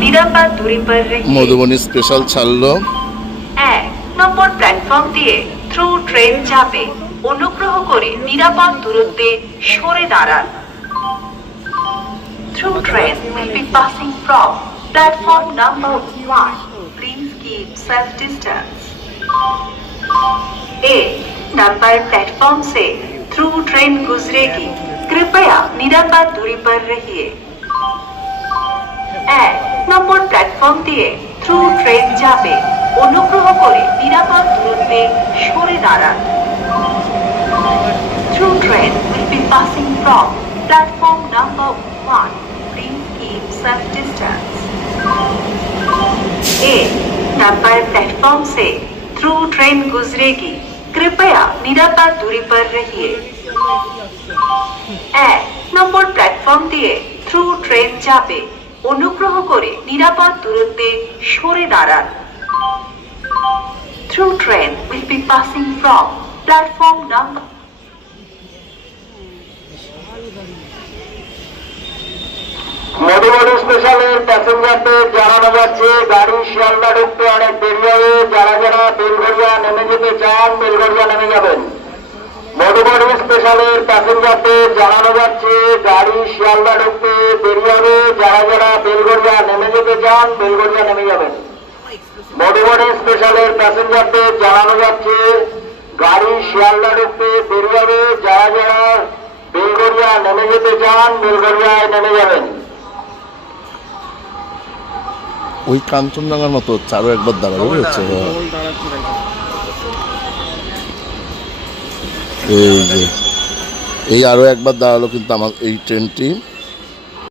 निरापद दूरी पर रहिए। মধুবনী স্পেশাল ছাড়লো। 1 নম্বর প্ল্যাটফর্ম দিয়ে থ্রু ট্রেন যাবে, অনুগ্রহ করে নিরাপদ দূরত্বে সরে দাঁড়ান। Through train will be passing from platform number 1. Please keep safe distance. A number platform से थ्रू ट्रेन गुजरेगी, कृपया निरापद दूरी पर रहिए। 1 নম্বর প্ল্যাটফর্ম দিয়ে থ্রু ট্রেন যাবে, অনুগ্রহ করে নিরাপদ দূরত্বে সরে দাঁড়ান। Through train will be passing from platform number 1. Please keep safe distance. A number platform से थ्रू ट्रेन गुजरेगी, कृपया निरापद दूरी पर रहिए। 1 নম্বর প্ল্যাটফর্ম দিয়ে থ্রু ট্রেন যাবে, অনুগ্রহ করে নিরাপদ দূরত্বে সরে দাঁড়ান। Through train will be passing from platform number Madhubani স্পেশালের প্যাসেঞ্জারদের জানানো যাচ্ছে গাড়ি শিয়ালদা ঢুকতে অনেক দেরি হবে। যারা যারা বেলঘরিয়া নেমে যেতে চান বেলঘরিয়া নেমে যাবেন। মধুবনী স্পেশালের প্যাসেঞ্জারদের জানানো যাচ্ছে গাড়ি শিয়ালদা ঢুকতে দেরি হবে। যারা যারা বেলঘরিয়া নেমে যেতে চান বেলঘরিয়া নেমে যাবেন। মধুবনী স্পেশালের প্যাসেঞ্জারদের জানানো যাচ্ছে গাড়ি শিয়ালদা ঢুকতে দেরি হবে। যারা যারা বেলঘরিয়া নেমে যেতে চান বেলঘরিয়ায় নেমে যাবেন। ওই কাঞ্চনজঙ্ঘার মতো হচ্ছে, আরো একবার দাঁড়াবে বুঝেছে। এই যে এই আরো একবার দাঁড়ালো কিন্তু আমার এই ট্রেনটি।